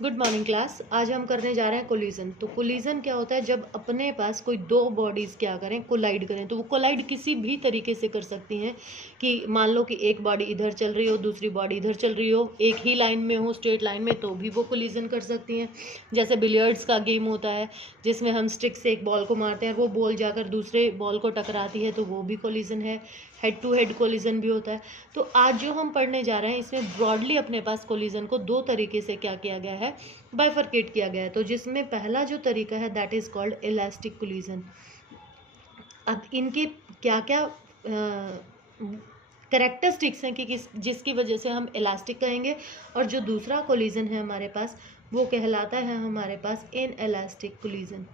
Good morning class. आज हम करने जा रहे हैं कोलिजन। तो कोलिजन क्या होता है? जब अपने पास कोई दो बॉडीज क्या करें, कोलाइड करें। तो वो कोलाइड किसी भी तरीके से कर सकती हैं कि मान लो कि एक बॉडी इधर चल रही हो, दूसरी बॉडी इधर चल रही हो, एक ही लाइन में हो, स्ट्रेट लाइन में, तो भी वो कोलिजन कर सकती हैं। जैसे बिलियर्ड्स का गेम होता है जिसमें हम स्टिक से एक बॉल को मारते हैं, वो बॉल जाकर दूसरे बॉल को टकराती है, तो वो भी कोलिजन है। हेड टू हेड कोलिजन भी होता है। तो आज जो हम पढ़ने जा रहे हैं इसमें ब्रॉडली अपने पास कोलिजन को दो तरीके से क्या किया गया है, बाइफरकेट किया गया है। तो जिसमें पहला जो तरीका है that is called elastic collision. अब इनके क्या क्या कैरेक्टरिस्टिक्स हैं कि जिसकी वजह से हम इलास्टिक कहेंगे, और जो दूसरा कोलिजन है हमारे पास वो कहलाता है हमारे पास इन इलास्टिक कोलिजन।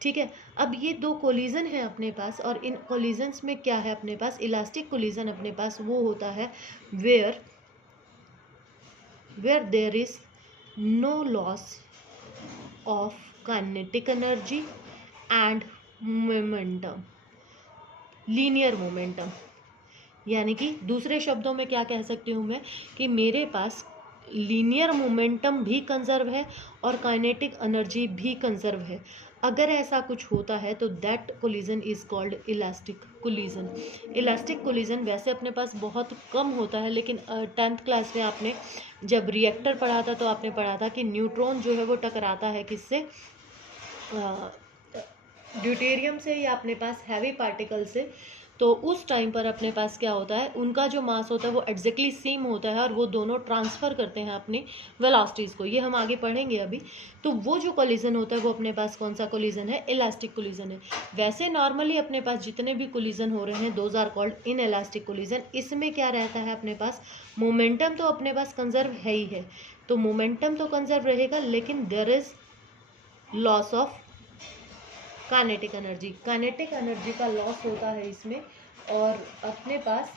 ठीक है। अब ये दो कोलिजन है अपने पास, और इन कोलिजन्स में क्या है अपने पास, इलास्टिक कोलिजन अपने पास वो होता है where there is no loss of kinetic energy and momentum, linear momentum. यानी कि दूसरे शब्दों में क्या कह सकती हूँ मैं कि मेरे पास लीनियर मोमेंटम भी कंजर्व है और काइनेटिक एनर्जी भी कंजर्व है। अगर ऐसा कुछ होता है तो that collision is called elastic collision. Elastic collision वैसे अपने पास बहुत कम होता है, लेकिन 10th क्लास में आपने जब रिएक्टर पढ़ा था तो आपने पढ़ा था कि न्यूट्रॉन जो है वो टकराता है किससे, ड्यूटेरियम से, या अपने पास हैवी पार्टिकल से। तो उस टाइम पर अपने पास क्या होता है, उनका जो मास होता है वो एग्जैक्टली सेम होता है, और वो दोनों ट्रांसफ़र करते हैं अपनी वेलोसिटीज़ को। ये हम आगे पढ़ेंगे अभी। तो वो जो कोलिजन होता है वो अपने पास कौन सा कोलिजन है, इलास्टिक कोलिजन है। वैसे नॉर्मली अपने पास जितने भी कोलिजन हो रहे हैं those are called inelastic collision. इसमें क्या रहता है अपने पास, मोमेंटम तो अपने पास कंजर्व है ही है। तो मोमेंटम तो कंजर्व रहेगा, लेकिन there is loss of kinetic energy. Kinetic energy का लॉस होता है इसमें। और अपने पास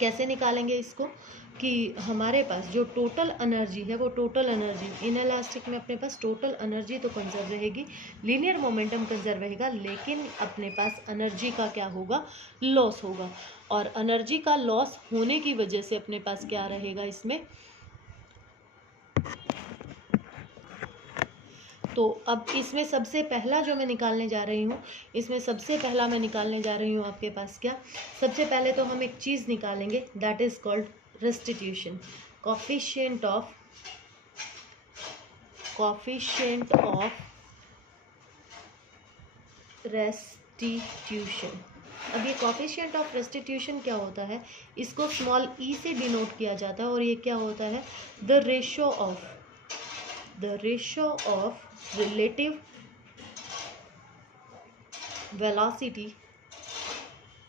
कैसे निकालेंगे इसको कि हमारे पास जो टोटल एनर्जी है वो टोटल एनर्जी इन इलास्टिक में अपने पास टोटल एनर्जी तो कंजर्व रहेगी, लीनियर मोमेंटम कंजर्व रहेगा, लेकिन अपने पास एनर्जी का क्या होगा, लॉस होगा। और एनर्जी का लॉस होने की वजह से अपने पास क्या रहेगा इसमें, तो अब इसमें सबसे पहला जो मैं निकालने जा रही हूँ, इसमें सबसे पहला मैं निकालने जा रही हूँ आपके पास क्या, सबसे पहले तो हम एक चीज़ निकालेंगे that is called restitution. Coefficient of restitution. अब ये कोफिशिएंट ऑफ रेस्टिट्यूशन क्या होता है, इसको स्मॉल ई से डिनोट किया जाता है, और ये क्या होता है, the ratio of relative velocity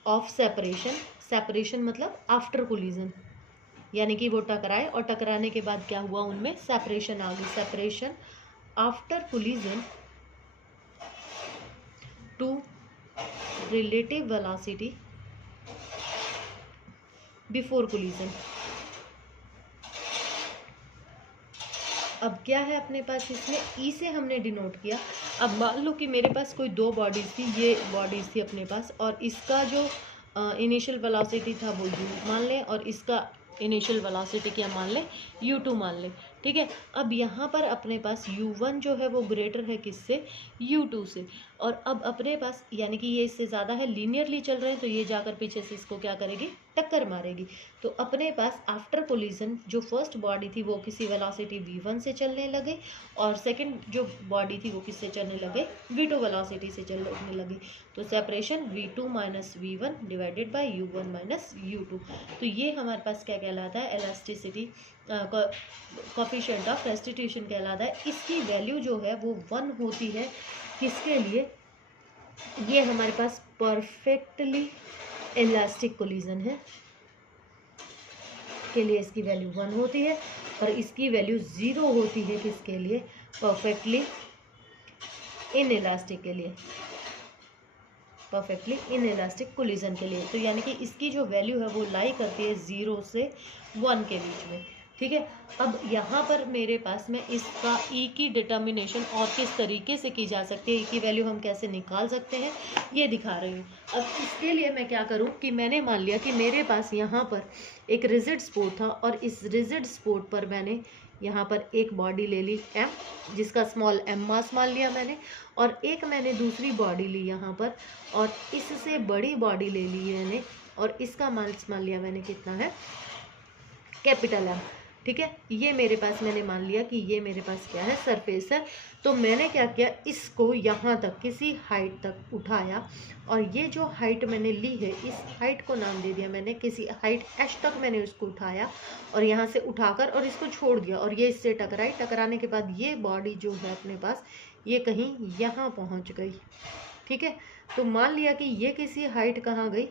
of separation मतलब आफ्टर कोलिजन। यानी कि वो टकराए और टकराने के बाद क्या हुआ, उनमें सेपरेशन आ गई। Separation after collision to relative velocity before collision. अब क्या है अपने पास, इसमें ई से हमने डिनोट किया। अब मान लो कि मेरे पास कोई दो बॉडीज़ थी, ये बॉडीज़ थी अपने पास, और इसका जो इनिशियल वेलोसिटी था वो u मान लें, और इसका इनिशियल वेलोसिटी क्या मान लें, u2 मान लें। ठीक है। अब यहाँ पर अपने पास u1 जो है वो ग्रेटर है किससे, u2 से। और अब अपने पास यानी कि ये इससे ज़्यादा है, लीनियरली चल रहे हैं, तो ये जाकर पीछे से इसको क्या करेगी, टक्कर मारेगी। तो अपने पास आफ्टर कोलिजन जो फर्स्ट बॉडी थी वो किसी वेलोसिटी v1 से चलने लगे, और सेकंड जो बॉडी थी वो किससे चलने लगे, v2 वेलोसिटी से चलने लगे। तो separation v2 minus v1 divided by u1 minus u2। तो ये हमारे पास क्या कहलाता है, इलास्टिसिटी कोफिशिएंट ऑफ रेस्टिट्यूशन कहलाता है। इसकी वैल्यू जो है वो 1 होती है। किसके लिए, ये हमारे पास परफेक्टली इलास्टिक कोलिजन है के लिए इसकी वैल्यू 1 होती है, और इसकी वैल्यू 0 होती है किसके लिए, परफेक्टली इन इलास्टिक के लिए, परफेक्टली इन इलास्टिक कोलिजन के लिए। तो यानी कि इसकी जो वैल्यू है वो लाई करती है 0 से 1 के बीच में। ठीक है। अब यहाँ पर मेरे पास में इसका ई की डिटर्मिनेशन और किस तरीके से की जा सकती है, ई की वैल्यू हम कैसे निकाल सकते हैं, ये दिखा रही हूँ। अब इसके लिए मैं क्या करूँ कि मैंने मान लिया कि मेरे पास यहाँ पर एक रिजिड स्पोर्ट था, और इस रिजिड स्पोर्ट पर मैंने यहाँ पर एक बॉडी ले ली m, जिसका स्मॉल m मास मान लिया मैंने, और एक मैंने दूसरी बॉडी ली यहाँ पर, और इससे बड़ी बॉडी ले ली मैंने, और इसका मास मान लिया मैंने कितना है, कैपिटल M। ठीक है, ये मेरे पास मैंने मान लिया कि ये मेरे पास क्या है, सरफेस है। तो मैंने क्या किया, इसको यहाँ तक किसी हाइट तक उठाया, और ये जो हाइट मैंने ली है, इस हाइट को नाम दे दिया मैंने, किसी हाइट h तक मैंने उसको उठाया, और यहाँ से उठाकर और इसको छोड़ दिया, और ये इससे टकराई। टकराने के बाद ये बॉडी जो है अपने पास, ये कहीं यहाँ पहुँच गई। ठीक है, तो मान लिया कि ये किसी हाइट कहाँ गई,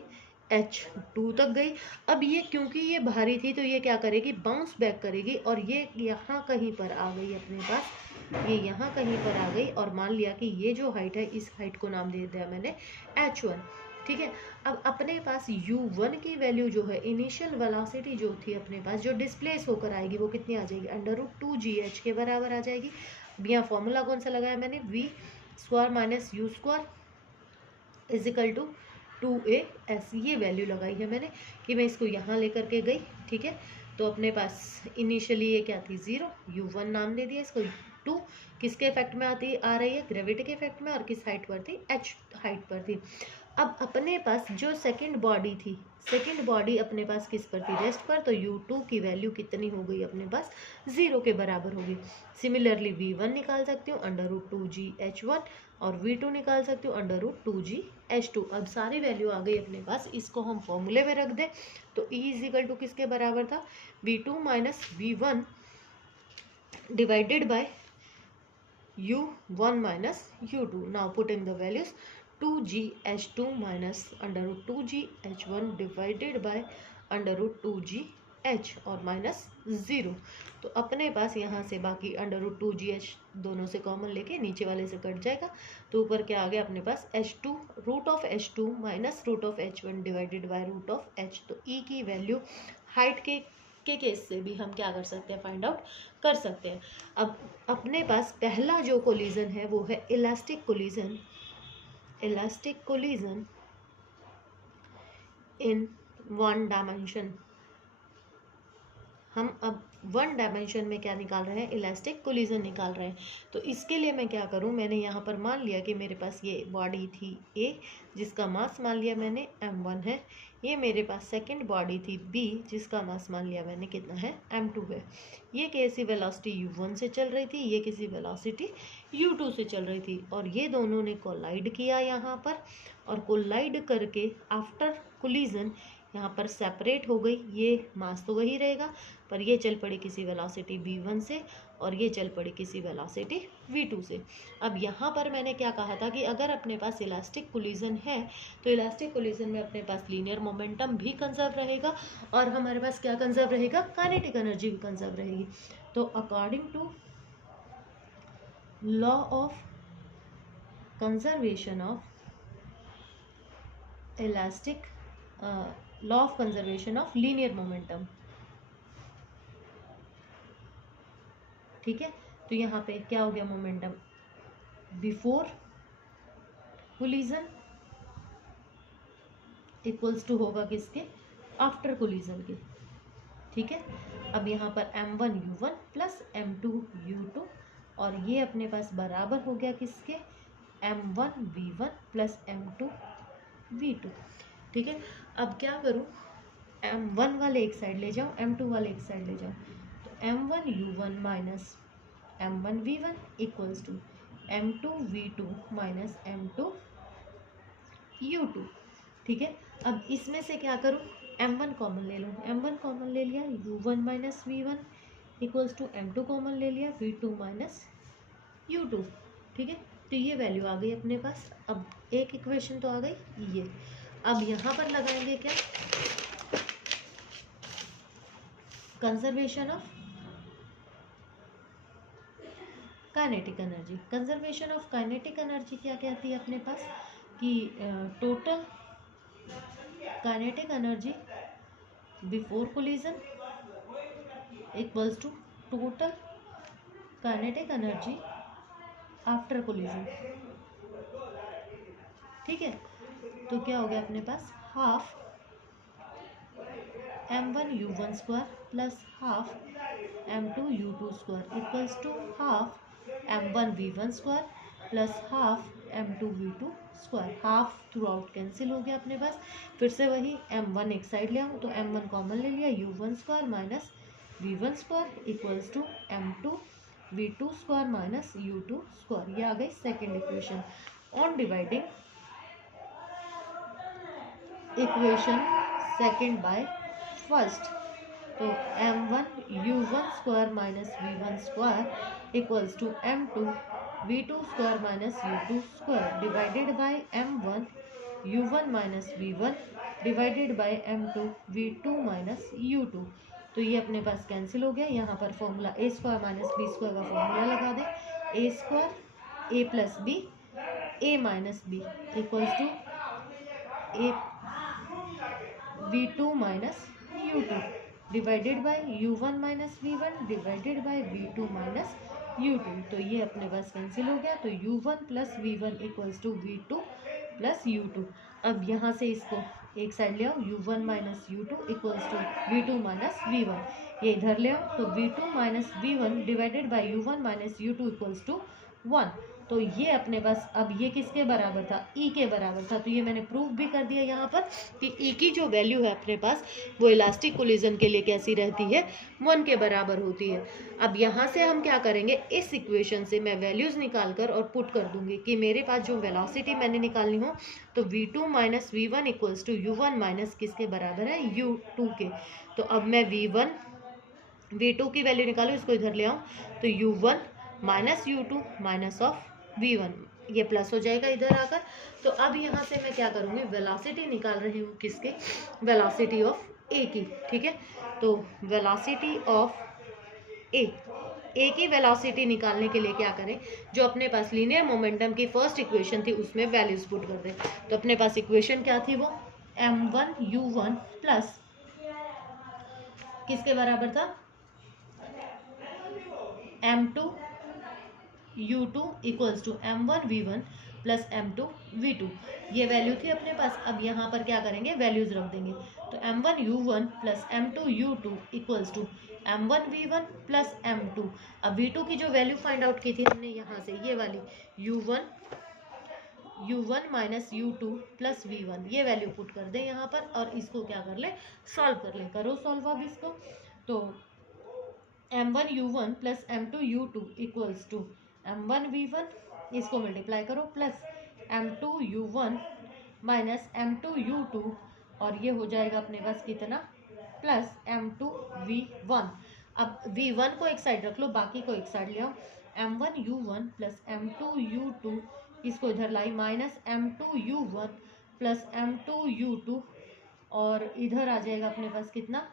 h2 तक गई। अब ये क्योंकि ये भारी थी तो ये क्या करेगी, बाउंस बैक करेगी, और ये यहाँ कहीं पर आ गई अपने पास, ये यहाँ कहीं पर आ गई, और मान लिया कि ये जो हाइट है, इस हाइट को नाम दे दिया मैंने h1। ठीक है, अब अपने पास u1 की वैल्यू जो है, इनिशियल वेलोसिटी जो थी अपने पास, जो डिस्प्लेस होकर आएगी, वो कितनी आ जाएगी, √2gh के बराबर आ जाएगी। अब यहाँ फॉर्मूला कौन सा लगाया मैंने, v² - u² is equal to 2a/s, ये वैल्यू लगाई है मैंने कि मैं इसको यहाँ लेकर के गई। ठीक है, तो अपने पास इनिशियली ये क्या थी, 0, u1 नाम दे दिया इसको, 2 किसके इफेक्ट में आ रही है, ग्रेविटी के इफेक्ट में, और किस हाइट पर थी, h हाइट पर थी। अब अपने पास जो सेकंड बॉडी थी, सेकंड बॉडी अपने पास किस पर थी, रेस्ट पर, तो u2 की वैल्यू कितनी हो गई अपने पास, 0 के बराबर होगी। सिमिलरली v1 निकाल सकती हूँ √2gh1, और v2 निकाल सकती हूँ √2gh2। अब सारी वैल्यू आ गई अपने पास, इसको हम फॉर्मूले में रख दें, तो E इज इक्वल टू किसके बराबर था, v2 - v1 divided by u1 - u2। Now putting the values, 2gh2 -√2gh1 divided by √2gh और -0। तो अपने पास यहाँ से बाकी √2gh दोनों से कॉमन लेके नीचे वाले से कट जाएगा, तो ऊपर क्या आ गया अपने पास, h2 √h2 - √h1 divided by √h। तो E की वैल्यू हाइट के केस से भी हम क्या कर सकते हैं, फाइंड आउट कर सकते हैं। अब अपने पास पहला जो कोलिजन है वो है elastic collision, elastic collision in 1 dimension. हम अब 1 डायमेंशन में क्या निकाल रहे हैं, इलास्टिक कोलिजन निकाल रहे हैं। तो इसके लिए मैं क्या करूं, मैंने यहाँ पर मान लिया कि मेरे पास ये बॉडी थी A, जिसका मास मान लिया मैंने m1 है। ये मेरे पास सेकंड बॉडी थी B, जिसका मास मान लिया मैंने कितना है, m2 है। ये किसी वेलोसिटी u1 से चल रही थी, ये किसी वेलोसिटी u2 से चल रही थी, और ये दोनों ने कोलाइड किया यहाँ पर, और कोलाइड करके आफ्टर कोलिजन यहाँ पर सेपरेट हो गई। ये मास तो वही रहेगा, पर ये चल पड़ी किसी वेलोसिटी v1 से, और ये चल पड़ी किसी वेलोसिटी v2 से। अब यहाँ पर मैंने क्या कहा था कि अगर अपने पास इलास्टिक कोलिजन है, तो इलास्टिक कोलिजन में अपने पास लीनियर मोमेंटम भी कंजर्व रहेगा, और हमारे पास क्या कंजर्व रहेगा, काइनेटिक एनर्जी भी कंजर्व रहेगी। तो according to law of conservation of elastic, law of conservation of linear momentum, ठीक है, तो यहाँ पे क्या हो गया, momentum before collision equals to होगा किसके, आफ्टर कोलिजन के। ठीक है, अब यहाँ पर m1 u1 plus m2 u2, और ये अपने पास बराबर हो गया किसके, m1 v1 plus m2 v2। ठीक है, अब क्या करूँ, m1 वाले एक साइड ले जाओ, m2 वाले एक साइड ले जाओ, तो m1 u1 minus m1 v1 equals to m2 v2 minus m2 u2। ठीक है, अब इसमें से क्या करूँ, m1 कॉमन ले लूँ, m1 कॉमन ले लिया, u1 minus v1 equals to m2 common ले लिया, v2 माइनस u2। ठीक है, तो ये वैल्यू आ गई अपने पास। अब एक इक्वेशन तो आ गई ये। अब यहाँ पर लगाएंगे क्या, conservation of kinetic energy. Conservation of kinetic energy क्या कहती है अपने पास, कि total kinetic energy before collision equals to total kinetic energy after collision. ठीक है, तो क्या हो गया अपने पास, half m1u1 square plus half m2u2 square equals to half m1v1 square plus half m2v2 square. Half throughout cancel हो गया अपने पास। फिर से वही m1 एक साइड ले आऊँ तो m1 कॉमन ले लिया, u1 square minus v1 square equals to m2v2 square minus u2 square. ये आ गई second equation. On dividing equation second by first, तो m1u1 square minus v1 square equals to m2v2 square minus u2 square divided by m1u1 minus v1 divided by m2v2 minus u2। तो ये अपने पास cancel हो गया। यहाँ पर formula a square minus b square का formula लगा दें। a square a plus b a minus b equals to a v2 minus u2 divided by u1 minus v1 divided by v2 minus u2। तो ये अपने पास cancel हो गया। तो u1 plus v1 equals to v2 plus u2। अब यहाँ से इसको एक साइड ले आओ, u1 minus u2 equals to v2 minus v1। ये इधर ले आओ तो v2 minus v1 divided by u1 minus u2 equals to 1। तो ये अपने पास अब ये किसके बराबर था, ई के बराबर था। तो ये मैंने प्रूव भी कर दिया यहाँ पर कि ई की जो वैल्यू है अपने पास वो इलास्टिक कोलिजन के लिए कैसी रहती है, 1 के बराबर होती है। अब यहाँ से हम क्या करेंगे, इस इक्वेशन से मैं वैल्यूज निकाल कर और पुट कर दूंगी कि मेरे पास जो वेलोसिटी मैंने निकालनी हो तो v2 minus v1 equals to u1 minus किसके बराबर है, u2 के। तो अब मैं v2 की वैल्यू निकालूँ, इसको इधर ले आऊँ तो u1 minus u2 minus of v1, ये प्लस हो जाएगा इधर आकर। तो अब यहाँ से मैं क्या करूँगी, वेलोसिटी निकाल रही हूँ किसके, वेलोसिटी ऑफ ए की। ठीक है, तो वेलोसिटी ऑफ ए की वेलोसिटी निकालने के लिए क्या करें, जो अपने पास लीनियर मोमेंटम की फर्स्ट इक्वेशन थी उसमें वैल्यूज पुट कर दें। तो अपने पास इक्वेशन क्या थी, वो m1u1 प्लस किसके बराबर था, m2u2 equals to m1v1 plus m2v2, ये वैल्यू थी अपने पास। अब यहाँ पर क्या करेंगे, वैल्यूज रख देंगे। तो m1u1 plus m2u2 equals to m1v1 plus m2। अब v2 की जो वैल्यू फाइंड आउट की थी हमने यहाँ से, ये वाली u1 minus u2 plus v1, ये वैल्यू पुट कर दें यहाँ पर और इसको क्या कर ले, सॉल्व कर ले। करो सॉल्व अब इसको। तो m1u1 plus m2u2 equals to m1v1, इसको मल्टीप्लाई करो, प्लस m2u1 माइनस m2u2, और ये हो जाएगा अपने पास कितना, प्लस m2v1। अब v1 को एक साइड रख लो, बाकी को एक साइड ले आओ। m1u1 प्लस m2u2, इसको इधर लाई, माइनस m2u1 प्लस m2u2, और इधर आ जाएगा अपने पास कितना,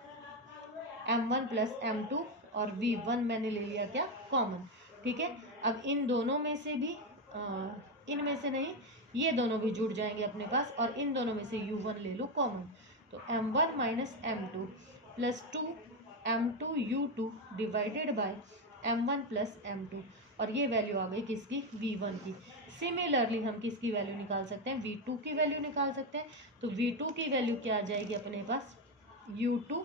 m1 प्लस m2, और v1 मैंने ले लिया क्या, कॉमन। ठीक है, अब इन दोनों में से भी इनमें से नहीं, ये दोनों भी जुड़ जाएंगे अपने पास, और इन दोनों में से u1 ले लो कॉमन। तो m1 minus m2 plus 2 m2u2 divided by m1 plus m2, और ये वैल्यू आ गई किसकी, v1 की। सिमिलरली हम किसकी वैल्यू निकाल सकते हैं, v2 की वैल्यू निकाल सकते हैं। तो v2 की वैल्यू क्या आ जाएगी अपने पास, u2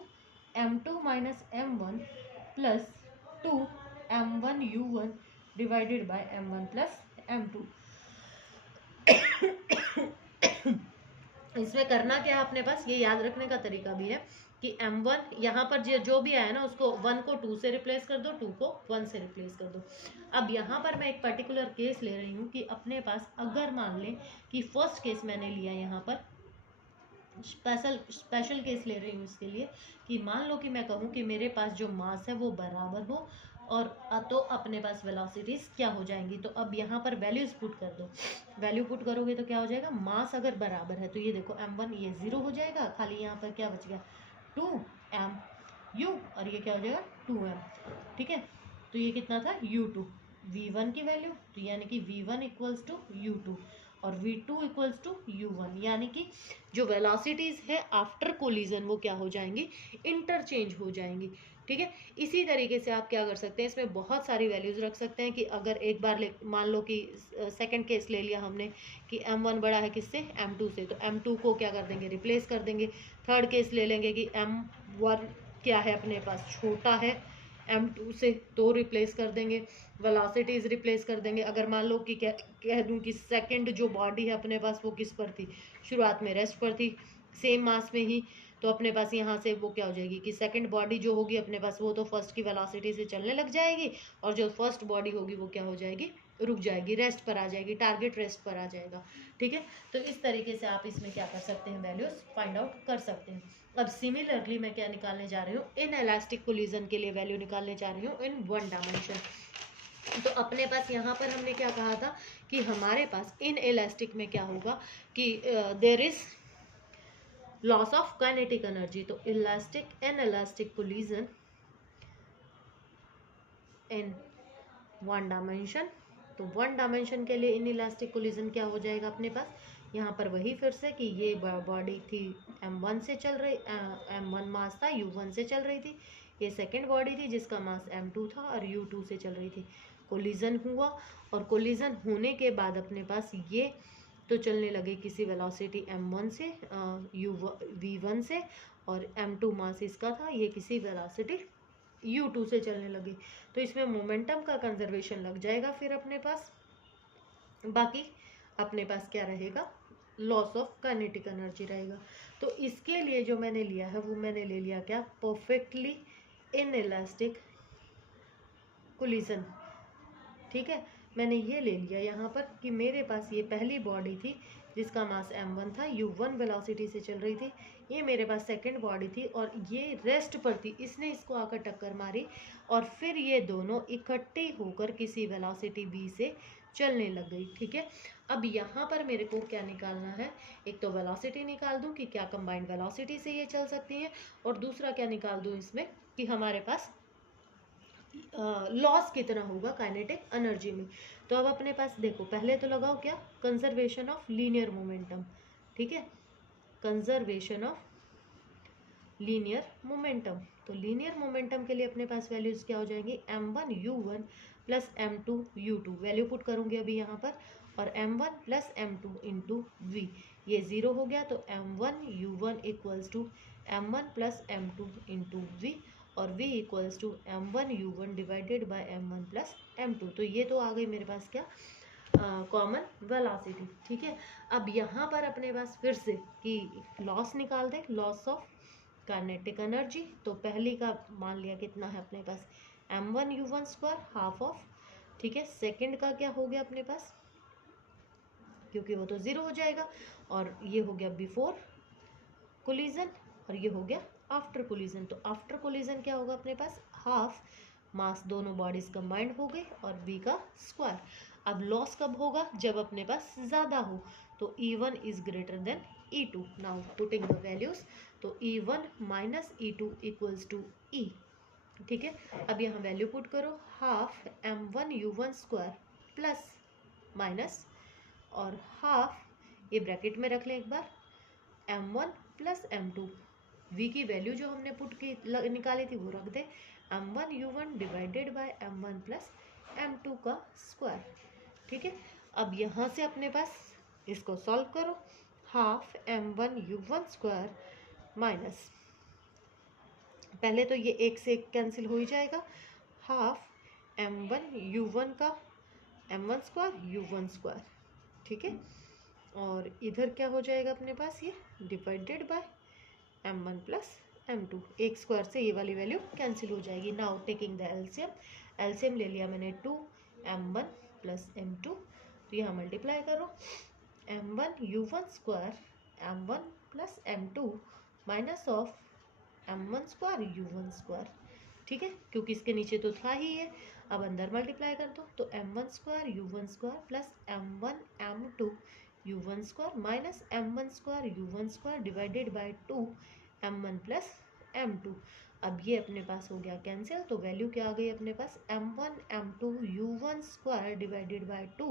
m2 minus m1 plus 2 m1u1 divided by m1 plus m2। इसमें करना क्या है अपने पास, ये याद रखने का तरीका भी है कि m1 यहाँ पर जो भी आया ना, उसको 1 को 2 से रिप्लेस कर दो, 2 को 1 से रिप्लेस कर दो। अब यहाँ पर मैं एक पर्टिकुलर केस ले रही हूँ कि अपने पास अगर मान लें कि फर्स्ट केस मैंने लिया, यहाँ पर स्पेशल केस ले रही हूँ इसके लिए कि मान लो कि मैं कहूँ कि मेरे पास जो मास है वो बराबर हो, और तो अपने पास वेलोसिटीज क्या हो जाएंगी। तो अब यहाँ पर वैल्यूज पुट कर दो, वैल्यू पुट करोगे तो क्या हो जाएगा, मास अगर बराबर है तो ये देखो m1 ये 0 हो जाएगा, खाली यहाँ पर क्या बच गया 2mu, और ये क्या हो जाएगा 2m। ठीक है, तो ये कितना था u2, v1 की वैल्यू, तो यानी कि v1 इक्वल्स टू u2 और v2 इक्वल्स टू u1, यानी कि जो वेलोसिटीज है आफ्टर कोलिजन वो क्या हो जाएंगी, इंटरचेंज हो जाएंगी। ठीक है, इसी तरीके से आप क्या कर सकते हैं, इसमें बहुत सारी वैल्यूज रख सकते हैं कि अगर एक बार मान लो कि सेकंड केस ले लिया हमने कि m1 बड़ा है किससे, m2 से, तो m2 को क्या कर देंगे, रिप्लेस कर देंगे। थर्ड केस ले लेंगे कि 1 क्या है अपने पास, छोटा है m2 से, तो रिप्लेस कर देंगे, वेलोसिटीज रिप्लेस कर देंगे। अगर मान लो कि कह दूं कि सेकंड जो बॉडी है अपने पास वो किस पर थी, शुरुआत में रेस्ट पर थी, सेम मास में ही, तो अपने पास यहाँ से वो क्या हो जाएगी कि सेकंड बॉडी जो होगी अपने पास वो तो फर्स्ट की वेलोसिटी से चलने लग जाएगी, और जो फर्स्ट बॉडी होगी वो क्या हो जाएगी, रुक जाएगी, रेस्ट पर आ जाएगी, टारगेट रेस्ट पर आ जाएगा। ठीक है, तो इस तरीके से आप इसमें क्या कर सकते हैं, वैल्यूज फाइंड आउट कर सकते हैं। अब सिमिलरली मैं क्या निकालने जा रही हूँ, इन इलास्टिक कोलिजन के लिए वैल्यू निकालने जा रही हूँ इन 1 डायमेंशन। तो अपने पास यहाँ पर हमने क्या कहा था कि हमारे पास इन इलास्टिक में क्या होगा कि there is loss of kinetic energy. तो elastic inelastic collision in 1 dimension, तो 1 डायमेंशन के लिए इन इलास्टिक कोलिजन क्या हो जाएगा अपने पास, यहाँ पर वही फिर से कि ये बॉडी थी m1 से चल रही, m1 मास था, u1 से चल रही थी, ये सेकंड बॉडी थी जिसका मास m2 था और u2 से चल रही थी। कोलिजन हुआ, और कोलिजन होने के बाद अपने पास ये तो चलने लगे किसी वेलोसिटी m1 से, v1 से, और m2 मास इसका था, ये किसी वेलोसिटी u2 से चलने लगे। तो इसमें मोमेंटम का कंजर्वेशन लग जाएगा फिर अपने पास, बाकी अपने पास क्या रहेगा, लॉस ऑफ काइनेटिक एनर्जी रहेगा। तो इसके लिए जो मैंने लिया है वो मैंने ले लिया क्या, परफेक्टली इन इलास्टिक कोलिजन। ठीक है, मैंने ये ले लिया यहाँ पर कि मेरे पास ये पहली बॉडी थी जिसका मास m1 था, u1 वेलोसिटी से चल रही थी, ये मेरे पास सेकंड बॉडी थी और ये रेस्ट पर थी, इसने इसको आकर टक्कर मारी, और फिर ये दोनों इकट्ठी होकर किसी वेलोसिटी v से चलने लग गई। ठीक है, अब यहाँ पर मेरे को क्या निकालना है, एक तो वेलोसिटी निकाल दूँ कि क्या कंबाइंड वेलोसिटी से ये चल सकती हैं, और दूसरा क्या निकाल दूँ इसमें कि हमारे पास लॉस कितना होगा काइनेटिक एनर्जी में। तो अब अपने पास देखो, पहले तो लगाओ क्या, कंजर्वेशन ऑफ लीनियर मोमेंटम। ठीक है, कंजर्वेशन ऑफ लीनियर मोमेंटम, तो लीनियर मोमेंटम के लिए अपने पास वैल्यूज क्या हो जाएंगी, m1 u1 plus m2 u2, value put करूंगी अभी यहाँ पर, और m1 plus m2 into v, ये 0 हो गया, तो m1 u1 equals to m1 plus m2 into v, और v equals to m1 u1 divided by m1 plus m2। तो ये तो आ गई मेरे पास क्या, कॉमन वेलोसिटी। ठीक है, अब यहाँ पर अपने पास फिर से कि लॉस निकाल दे, लॉस ऑफ काइनेटिक एनर्जी। तो पहली का मान लिया कितना है अपने पास, m1 u1 square half of, ठीक है, सेकंड का क्या हो गया अपने पास, क्योंकि वो तो 0 हो जाएगा, और ये हो गया बिफोर कोलिजन, और ये हो गया आफ्टर कोलिजन। तो आफ्टर कोलिजन क्या होगा अपने पास, हाफ मास दोनों बॉडीज कंबाइंड हो गई और v का स्क्वायर। अब लॉस कब होगा, जब अपने पास ज़्यादा हो, तो E1 is greater than E2। Now putting the values, तो E1 minus E2 equals to E। ठीक है, अब यहाँ वैल्यू पुट करो, half m1 u1 square plus minus, और हाफ ये ब्रैकेट में रख लें एक बार, m1 प्लस m2, v की वैल्यू जो हमने पुट की निकाली थी वो रख दे, m1 u1 divided by m1 plus m2 का स्क्वायर। ठीक है, अब यहाँ से अपने पास इसको सॉल्व करो, half m1 u1 square minus, पहले तो ये एक से एक कैंसिल हो ही जाएगा, हाफ m1 u1 का m1 स्क्वायर u1 स्क्वायर। ठीक है, और इधर क्या हो जाएगा अपने पास, ये divided by m1 plus m2, एक स्क्वायर से ये वाली वैल्यू कैंसिल हो जाएगी। Now taking the LCM, LCM ले लिया मैंने 2 m1 प्लस m2, तो यहाँ मल्टीप्लाई करो, m1 u1 square m1 plus m2 minus of m1 square u1 square. ठीक है, क्योंकि इसके नीचे तो था ही ये, अब अंदर मल्टीप्लाई कर दो, तो m1 square u1 square plus m1 m2 u1 square minus m1 square u1 square divided bye 2 m1 plus m2। अब ये अपने पास हो गया कैंसिल, तो वैल्यू क्या आ गई अपने पास, m1 m2 u1 square divided bye 2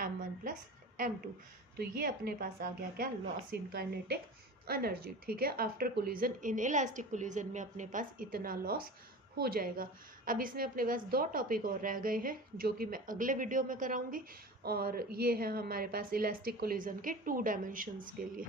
m1 plus m2। तो ये अपने पास आ गया क्या, लॉस इन काइनेटिक एनर्जी। ठीक है, after collision, in elastic collision में अपने पास इतना लॉस हो जाएगा। अब इसमें अपने पास 2 टॉपिक और रह गए हैं जो कि मैं अगले वीडियो में कराऊंगी, और ये है हमारे पास इलास्टिक कोलिजन के 2 डायमेंशंस के लिए।